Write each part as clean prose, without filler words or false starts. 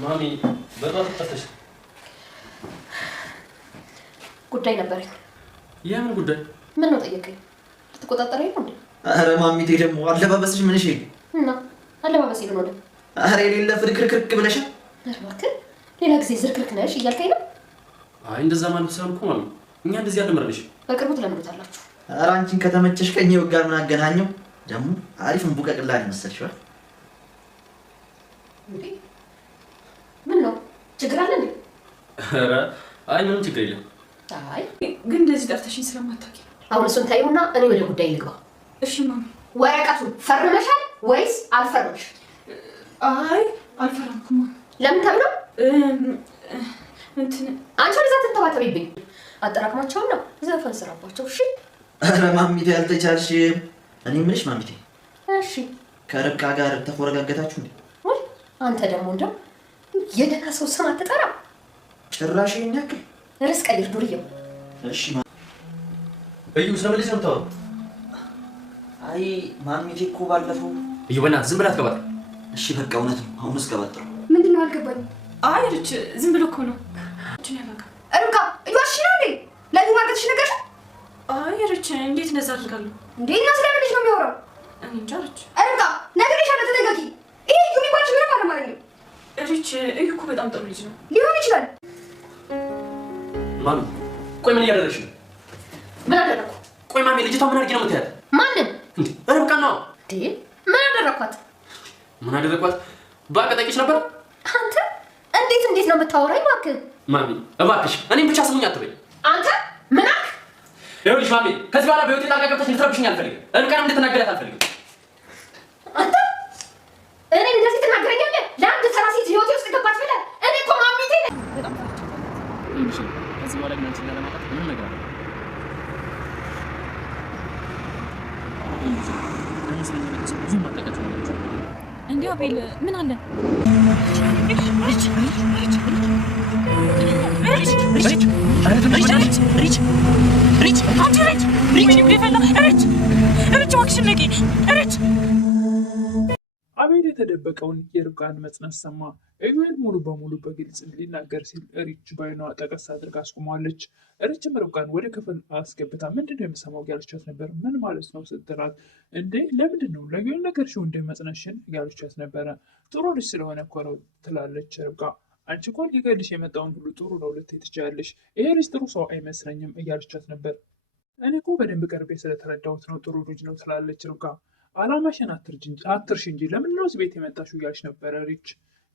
ማሚ በጣም ተፈተሽ ጉዳይ ነበረኝ። የምን ጉዳይ? ምን ነው ጠየቀኝ? ልትቆጣጠረኝ ነው እንዴ? አረ ማሚቴ ደግሞ አለባበስሽ ምን እሺ? እና አለባበስ ይሉን ወደ አረ የሌለ ፍርክርክርክ ብለሻል። አረ እባክህ ሌላ ጊዜ ዝርክርክ ነሽ እያልከኝ ነው? አይ እንደዛ ማለት ሳይሆን እኮ ማሚ እኛ እንደዚህ አልመረልሽ። በቅርቡ ትለምዱታላችሁ። አረ አንቺን ከተመቸሽ ከኛው ጋር ምን አገናኘው? ደግሞ አሪፍ እንቡቀቅላ ይመስልሻል? እንዴ ምን ነው ችግር አለ እንዴ? አረ አይ ምንም ችግር የለም። አይ ግን እንደዚህ ጠርተሽኝ ስለማታውቂ አሁን እሱን ታዩና እኔ ወደ ጉዳይ ልግባ። እሺ ማሚ። ወረቀቱን ፈርመሻል ወይስ አልፈርመሽ? አይ አልፈረምኩም። ለምን ተብሎ? እንትን አንቺ ወደዛ ትንተባተቢብኝ። አጠራቅማቸውና ዘፈን ስራባቸው። እሺ አረ ማሚቴ ያልተቻልሽም። እኔ ምንሽ ማሚቴ እሺ ከርብቃ ጋር ተፎረጋገታችሁ እንዴ? ወይ አንተ ደግሞ እንደው የደህና ሰው ስም አትጠራ። ጭራሽ ይኛክል ርስ ቀይር ዱርዬው። እሺ እዩ ስለምን ልጅ ነው ታው? አይ ማሚቴ እኮ ባለፈው እዩ በእናትህ ዝም ብላ አትቀባጥር። እሺ በቃ እውነት ነው። አሁንስ ቀባጥሩ። ምንድን ነው አልገባኝም። አይ ልጅ ዝም ብሎ እኮ ነው። እቺ ያላጋ ርብቃ እዩሽ ነው እንዴ? ለምን ማርገትሽ ነገርሽ? አይ ልጅ እንዴት እንደዛ አድርጋለሁ እንዴ? እና ስለምን ልጅ ነው የሚያወራው? እኔ እንጃ ልጅ። ርብቃ ነገርሻለሁ፣ ተጠንቀቂ። ይሄ እዩ የሚባልሽ ምንም አለማለኝ። ልጅ እዩ እኮ በጣም ጥሩ ልጅ ነው። ሊሆን ይችላል። ማሚ ቆይ ምን እያደረግሽ ነው? ምን አደረኩ? ቆይ ማሚ ልጅቷ ምን አድርጊ ነው የምትያት? ማንን እንዴ ርብቃ ነው እንዴ? ምን አደረኳት? ምን አደረኳት? ባቀጠቂሽ ነበር። አንተ እንዴት ነው የምታወራኝ? እባክህ ማሚ እባክሽ እኔም ብቻ ስሙኝ አትበይ። አንተ ምን አልክ? ይኸውልሽ ማሚ ከዚህ በኋላ በህይወቴ ጣልቃ ገብተሽ እንድትረብሽኝ አልፈልግም። ርብቃንም እንድትናገራት አልፈልግም። አንተ እኔ እንደዚህ ትናገረኛለህ? ለአንድ ተራ ሴት ህይወቴ ውስጥ ገባች ብለህ? እኔ እኮ ማሚቴ ነኝ። በጣም ይሄንሽ ከዚህ በኋላ ግን አንቺን ለማጣት ምንም ነገር አለ ብዙ ማጠቃቸው ነው እንዴ አቤል ምን አለ? አቤል የተደበቀውን የርብቃን መጽነስ ሰማ። ኢዩኤል ሙሉ በሙሉ በግልጽ ሊናገር ሲል ሪች በዓይኗ ጠቀስ አድርጋ አስቆመዋለች። ሪችም ርብቃን ወደ ክፍል አስገብታ ምንድነው የምሰማው እያለቻት ነበር። ምን ማለት ነው ስትላት፣ እንዴ ለምንድን ነው ለኢዩኤል ነገርሽው እንደ መጽነሽን እያለቻት ነበረ። ጥሩ ልጅ ስለሆነ እኮ ነው ትላለች ርብቃ። አንቺ እኮ ሊገልሽ የመጣውን ሁሉ ጥሩ ነው ልትይ ትችያለሽ። ይሄ ልጅ ጥሩ ሰው አይመስለኝም እያለቻት ነበር። እኔ እኮ በደንብ ቀርቤ ስለተረዳሁት ነው ጥሩ ልጅ ነው ትላለች ርብቃ። አላማሽን አትርሽ እንጂ ለምን ነው እዚህ ቤት የመጣሽው እያለች ነበረ ሪች።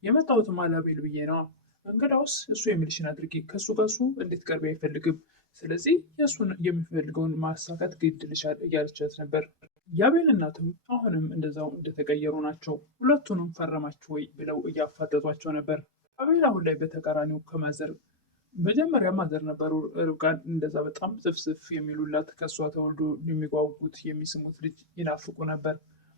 የመጣሁትማ ለአቤል ብዬ ነዋ። እንግዳውስ እሱ የሚልሽን አድርጊ። ከሱ ጋሱ እንድትቀርቢ አይፈልግም። ስለዚህ የእሱን የሚፈልገውን ማሳካት ግድ ይልሻል እያለቻት ነበር። የአቤል እናትም አሁንም እንደዛው እንደተቀየሩ ናቸው። ሁለቱንም ፈረማችሁ ወይ ብለው እያፋጠጧቸው ነበር። አቤል አሁን ላይ በተቃራኒው ከማዘር መጀመሪያ ማዘር ነበሩ ርብቃን እንደዛ በጣም ጽፍጽፍ የሚሉላት ከእሷ ተወልዶ የሚጓጉት የሚስሙት ልጅ ይናፍቁ ነበር።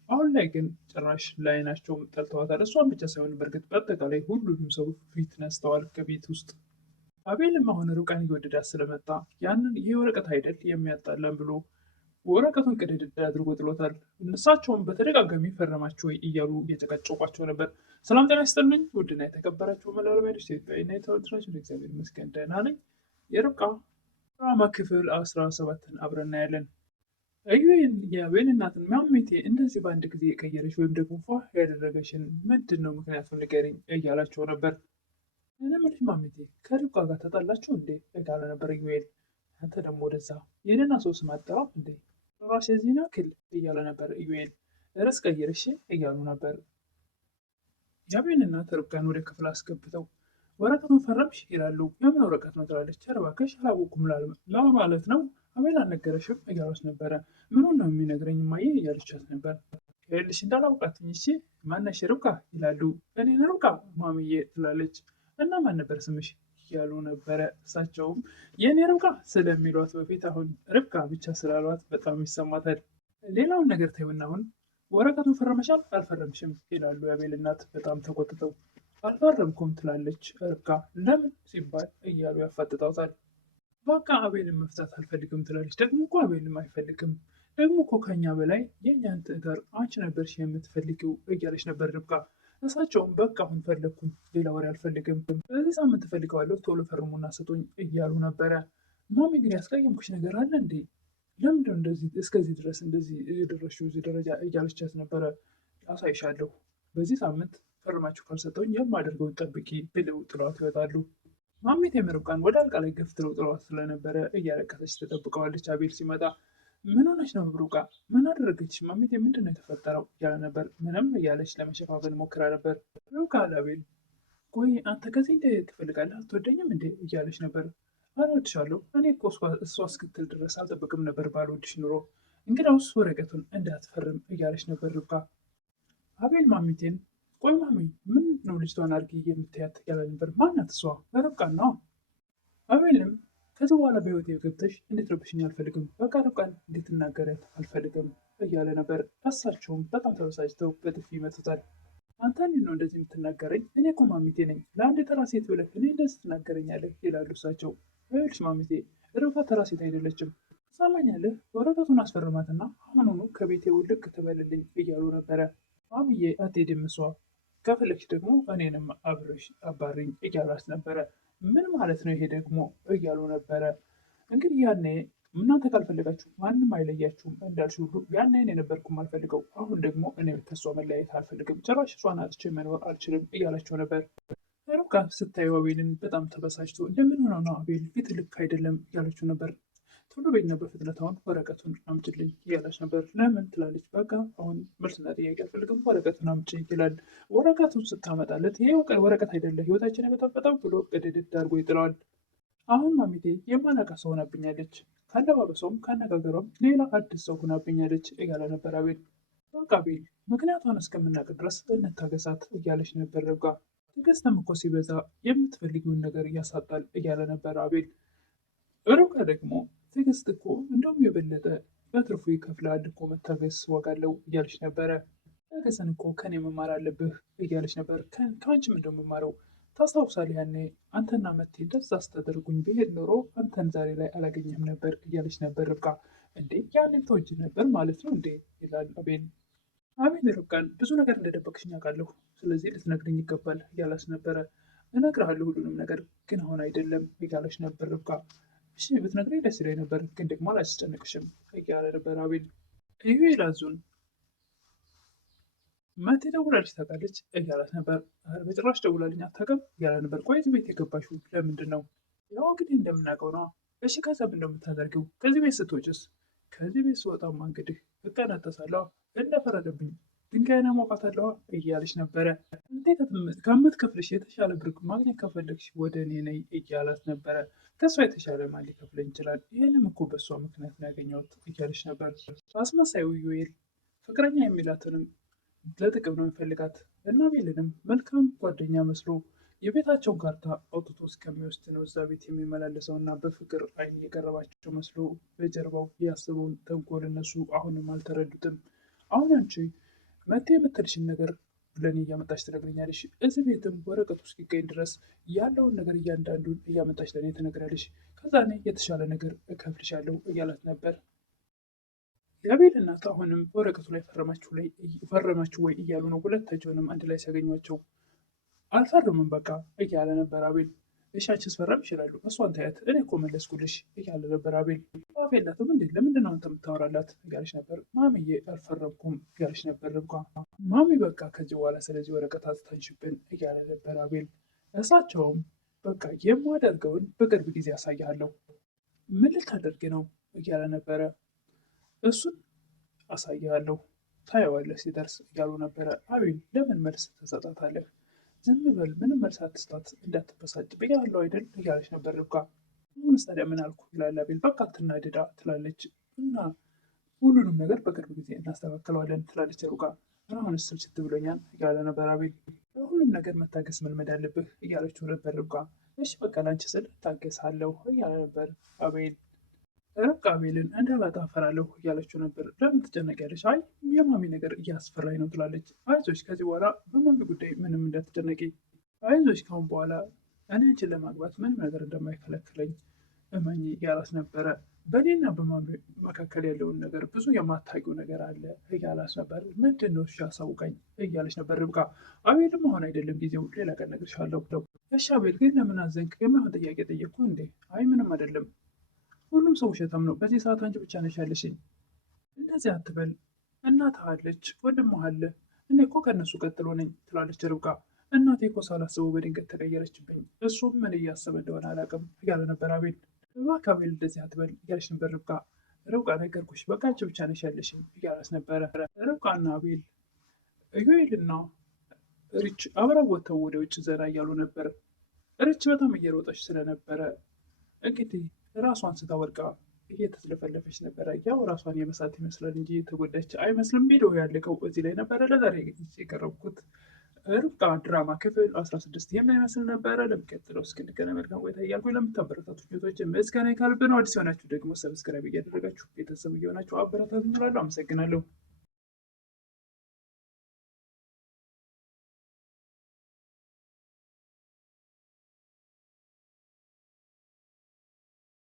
አሁን ላይ ግን ጭራሽ ላይናቸው ጠልተዋታል። እሷን ብቻ ሳይሆን በእርግጥ በአጠቃላይ ሁሉንም ሰው ፊት ነስተዋል ከቤት ውስጥ። አቤልም አሁን ርብቃን እየወደዳት ስለመጣ ያንን ይሄ ወረቀት አይደል የሚያጣላን ብሎ ወረቀቱን ቅድድድ አድርጎ ጥሎታል። እነሳቸውም በተደጋጋሚ ፈረማችሁ ወይ እያሉ እየጨቀጨቋቸው ነበር። ሰላም ጤና ይስጥልኝ ውድና የተከበራችሁ መላው ሄዶች ኢትዮጵያዊና የተወደዳችሁ እግዚአብሔር ይመስገን ደህና ነኝ። የርብቃ ድራማ ክፍል 17ን አብረን እናያለን። ኢዩኤል የአቤል እናትን ማሜቴ እንደዚህ በአንድ ጊዜ የቀየረች ወይም ደግሞ ፏ ያደረገችን ምንድን ነው ምክንያቱም ንገሪኝ እያላቸው ነበር። ምንሽ ማሜቴ ከርብቃ ጋር ተጣላችሁ እንዴ እያለ ነበር ኢዩኤል። አንተ ደግሞ ወደዛ የደህና ሰው ስም አጠራም እንዴ ራሽ የዚህን ያክል እያለ ነበር ኢዩኤል። ርዕስ ቀይርሽ እያሉ ነበር። የአቤል እናት ርብቃን ወደ ክፍል አስገብተው ወረቀቱን ፈረምሽ ይላሉ። የምን ወረቀት ነው ትላለች። ኧረ እባክሽ አላወኩም ለማለት ነው አቤል አልነገረሽም እያሉት ነበረ። ምኑን ነው የሚነግረኝ እማዬ እያለቻት ነበር። ይኸውልሽ እንዳላውቃትኝ እሺ ማነሽ ርብቃ ይላሉ። እኔን ርብቃ ማምዬ ትላለች። እና ማን ነበር ስምሽ እያሉ ነበረ። እሳቸውም የእኔ ርብቃ ስለሚሏት በፊት አሁን ርብቃ ብቻ ስላሏት በጣም ይሰማታል። ሌላውን ነገር ተይውና አሁን ወረቀቱን ፈረመሻል አልፈረምሽም ይላሉ የአቤል እናት በጣም ተቆጥተው። አልፈረምኩም ትላለች ርብቃ። ለምን ሲባል እያሉ ያፋጥጣውታል። በቃ አቤልን መፍታት አልፈልግም ትላለች። ደግሞ እኮ አቤልም አይፈልግም። ደግሞ እኮ ከኛ በላይ የእኛን ትዳር አንቺ ነበርሽ የምትፈልጊው እያለች ነበር ርብቃ። እሳቸውም በቃ አሁን ፈለግኩኝ፣ ሌላ ወሬ አልፈልግም፣ በዚህ ሳምንት እፈልገዋለሁ፣ ቶሎ ፈርሙና ስጡኝ እያሉ ነበረ። ማሚ ግን ያስቀየምኩሽ ነገር አለ እንዴ? ለምንድን እንደዚህ እስከዚህ ድረስ እንደዚህ የደረስሽው እዚህ ደረጃ እያለቻት ነበረ። አሳይሻለሁ፣ በዚህ ሳምንት ፈርማችሁ ካልሰጠውኝ የማደርገውን ጠብቂ ብለው ጥለዋት ይወጣሉ። ማሚቴ ርብቃን ወደ አልጋ ላይ ገፍትረው ጥለዋት ስለነበረ እያለቀሰች ትጠብቀዋለች። አቤል ሲመጣ ምን ሆነች ነው ርብቃ? ምን አደረገች? ማሚቴ ምንድን ነው የተፈጠረው? እያለ ነበር። ምንም እያለች ለመሸፋፈን ሞክራ ነበር። ርብቃ ለአቤል ቆይ አንተ ከዚህ እንደ ትፈልጋለህ? አትወደኝም እንዴ? እያለች ነበር። አልወድሻለሁ። እኔ እኮ እሷ እስክትል ድረስ አልጠብቅም ነበር ባልወድሽ ኑሮ። እንግዲያውስ ወረቀቱን እንዳትፈርም እያለች ነበር ርብቃ። አቤል ማሚቴን ቆይ ማሚ ምን ነው ልጅቷን አድርጊ የምትያት? እያለ ነበር። ማናት እሷ? ርብቃ ነው። አቤልም ከዚህ በኋላ በህይወቴ ገብተሽ እንድትረብሽኝ አልፈልግም፣ በቃ ርብቃን እንድትናገሪያት አልፈልግም እያለ ነበር። እሳቸውም በጣም ተበሳጭተው በጥፊ ይመቱታል። አንተ እኔን ነው እንደዚህ የምትናገረኝ? እኔ እኮ ማሚቴ ነኝ። ለአንድ ተራ ሴት ብለህ እኔ እንደዚህ ትናገረኛለህ? ይላሉ እሳቸው። ይኸውልሽ ማሚቴ ርብቃ ተራ ሴት አይደለችም። ትሰማኛለህ? ወረቀቱን አስፈርማትና አሁኑኑ ከቤቴ ውልቅ ትበልልኝ እያሉ ነበረ። ማሚዬ አትሄድም፣ እሷ ከፈለግሽ ደግሞ እኔንም አብረሽ አባሪኝ እያሏት ነበረ። ምን ማለት ነው ይሄ ደግሞ እያሉ ነበረ። እንግዲህ ያኔ እናንተ ካልፈለጋችሁ ማንም አይለያችሁም እንዳልሽ ሁሉ ያኔ እኔ ነበርኩም አልፈልገው፣ አሁን ደግሞ እኔ ከሷ መለያየት አልፈልግም፣ ጭራሽ እሷን አጥቼ መኖር አልችልም እያላቸው ነበር። ርብቃ ስታዩ አቤልን በጣም ተበሳጭቶ እንደምን ሆነው ነው አቤል ፊት ልክ አይደለም እያለችው ነበር። ቶሎ ቤትና በፍጥነት አሁን ወረቀቱን አምጭልኝ እያለች ነበር። ለምን ትላለች። በቃ አሁን መልስና ጥያቄ አልፈልግም፣ ወረቀቱን አምጭ ይላል። ወረቀቱን ስታመጣለት ይሄ ወረቀት አይደለ ህይወታችን የበጠበጠው ብሎ ቅድድድ አድርጎ ይጥለዋል። አሁን ማሚቴ የማላውቃት ሰው ሆናብኛለች፣ ካለባበሰውም ካነጋገሯም ሌላ አዲስ ሰው ሆናብኛለች እያለ ነበር አቤል። በቃ አቤል ምክንያቷን እስከምናውቅ ድረስ እንታገሳት እያለች ነበር ርብቃ። ትዕግስትም እኮ ሲበዛ የምትፈልጊውን ነገር እያሳጣል እያለ ነበር አቤል። ርብቃ ደግሞ ትዕግስት እኮ እንደውም የበለጠ በትርፉ ይከፍላል እኮ መታገስ ዋጋ አለው እያለች ነበረ። ታገስን እኮ ከኔ መማር አለብህ እያለች ነበር። ከአንቺም እንደምማረው ታስታውሳለህ? ያኔ አንተና መቴ እንደዛ ስታደርጉኝ ብሄድ ኖሮ አንተን ዛሬ ላይ አላገኘህም ነበር እያለች ነበር ርብቃ። እንዴ ያንን ተወጅ ነበር ማለት ነው እንዴ? ይላል አቤል። አቤል ርብቃን ብዙ ነገር እንደደበቅሽኝ አውቃለሁ፣ ስለዚህ ልትነግረኝ ይገባል እያላች ነበረ። እነግርሃለሁ ሁሉንም ነገር ግን አሁን አይደለም እያለች ነበር ርብቃ። እሺ ብትነግረኝ ደስ ይለኝ ነበር፣ ግን ደግሞ አላስጨንቅሽም እያለ ነበር አቤል። ኢዩኤል አዙን መቴ ደውላልሽ ታውቃለች እያላት ነበር። በጭራሽ ደውላልኝ አታውቅም እያለ ነበር። ቆይ እዚህ ቤት የገባሽው ለምንድን ነው? ያው እንግዲህ እንደምናውቀው ነው። እሺ ከዛ ምን እንደምታደርጊው? ከዚህ ቤት ስትወጪስ? ከዚህ ቤት ስወጣማ እንግዲህ እቀነጠሳለሁ፣ እንደፈረደብኝ ድንጋይና ሞቃታለሁ እያለች ነበረ። እንዴት ከምትከፍልሽ የተሻለ ብር ማግኘት ከፈለግሽ ወደ እኔ ነይ እያላት ነበረ። ከሷ የተሻለ ማን ሊከፍለኝ ይችላል? ይህንም እኮ በእሷ ምክንያት ነው ያገኘሁት እያለች ነበር። አስመሳዩ ዩኤል ፍቅረኛ የሚላትንም ለጥቅም ነው የሚፈልጋት እና አቤልንም መልካም ጓደኛ መስሎ የቤታቸውን ካርታ አውጥቶ እስከሚወስድ ነው እዛ ቤት የሚመላለሰው እና በፍቅር አይን የቀረባቸው መስሎ በጀርባው ያስበውን ተንኮል እነሱ አሁንም አልተረዱትም። አሁን አንቺ መቴ የምትልሽን ነገር ለእኔ እያመጣች ትነግረኛለሽ። እዚህ ቤትም ወረቀቱ እስኪገኝ ድረስ ያለውን ነገር እያንዳንዱን እያመጣች ለእኔ ትነግራለሽ። ከዛ እኔ የተሻለ ነገር እከፍልሻለሁ እያላት ነበር። የአቤል እናት አሁንም ወረቀቱ ላይ ፈረማችሁ ወይ እያሉ ነው። ሁለታቸውንም አንድ ላይ ሲያገኟቸው አልፈርምም በቃ እያለ ነበር አቤል። እሺ አንቺስ ፈረም ይችላሉ፣ እሷን ታያት፣ እኔ እኮ መለስኩልሽ እያለ ነበር አቤል። አፍ የላትም እንዴ? ለምንድን ነው አንተ የምታወራላት እያለች ነበር። ማሚዬ አልፈረምኩም እያለች ነበር ርብቃ። ማሚ በቃ ከዚህ በኋላ ስለዚህ ወረቀት አትታንሽብን እያለ ነበር አቤል። እሳቸውም በቃ የማደርገውን በቅርብ ጊዜ ያሳያለሁ። ምን ልታደርግ ነው እያለ ነበረ። እሱን አሳያለሁ ታየዋለህ ሲደርስ እያሉ ነበረ። አቤል ለምን መልስ ትሰጣታለህ? ዝም በል፣ ምንም መልስ አትስጣት፣ እንዳትበሳጭ ብያለሁ አይደል እያለች ነበር ርብቃ። አሁንስ ታዲያ ምን አልኩ ይላል አቤል። በቃ አትናደዳ ትላለች እና ሁሉንም ነገር በቅርብ ጊዜ እናስተካክለዋለን ትላለች ርብቃ። አሁንስ ስልችት ብሎኛል እያለ ነበር አቤል። ሁሉም ነገር መታገስ መልመድ አለብህ እያለችው ነበር ርብቃ። እሺ በቃ ላንቺ ስል እታገሳለሁ እያለ ነበር አቤል። ርብቃ አቤልን እንዳላጣ እፈራለሁ እያለችው ነበር። ለምን ትጨነቂያለሽ? አይ የማሚ ነገር እያስፈራኝ ነው ትላለች። አይዞሽ ከዚህ በኋላ በማሚ ጉዳይ ምንም እንዳትጨነቂ፣ አይዞሽ ካሁን በኋላ እኔ አንቺን ለማግባት ምንም ነገር እንደማይከለክለኝ እመኚ እያላት ነበረ። በእኔና በማሚ መካከል ያለውን ነገር ብዙ የማታውቂው ነገር አለ እያላት ነበር። ምንድን ነው እሺ አሳውቀኝ እያለች ነበር ርብቃ። አቤልም አሁን አይደለም ጊዜው፣ ሌላ ቀን እነግርሻለሁ። እሺ አቤል ግን ለምን አዘንክ? የማይሆን ጥያቄ ጠየቅኩ እንዴ? አይ ምንም አይደለም፣ ሁሉም ሰው ውሸታም ነው። በዚህ ሰዓት አንቺ ብቻ ነሽ ያለሽኝ። እንደዚህ አትበል፣ እናትህ አለች፣ ወንድምህ አለ፣ እኔ እኮ ከእነሱ ቀጥሎ ነኝ ትላለች ርብቃ። እናቴ እኮ ሳላስበው በድንገት ተቀየረችብኝ፣ እሱም ምን እያሰበ እንደሆነ አላውቅም እያለ ነበር አቤል። እባክህ አቤል እንደዚህ አትበል እያለች ነበር ርብቃ። ርብቃ ነገርኩሽ፣ በቃ አንቺ ብቻ ነሽ ያለሽኝ እያለች ነበረ። ርብቃና አቤል ኢዩኤልና ሪች አብረው ወጥተው ወደ ውጭ ዘና እያሉ ነበር። ሪች በጣም እየሮጠች ስለነበረ እንግዲህ ራሷን ስታወድቃ እየተስለፈለፈች ነበረ። ያው ራሷን የመሳት ይመስላል እንጂ የተጎዳች አይመስልም። ቪዲዮ ያለቀው እዚህ ላይ ነበረ። ለዛሬ የቀረብኩት ርብቃ ድራማ ክፍል 16 የሚመስል ነበረ። ለሚቀጥለው እስክንገናኝ መልካም ቆይታ እያልኩ ለምታበረታቱ ቶች ምስጋና ከልብ ነው። አዲስ የሆናችሁ ደግሞ ሰብስክራይብ እያደረጋችሁ ቤተሰብ እየሆናችሁ አበረታቱ እንላለን። አመሰግናለሁ።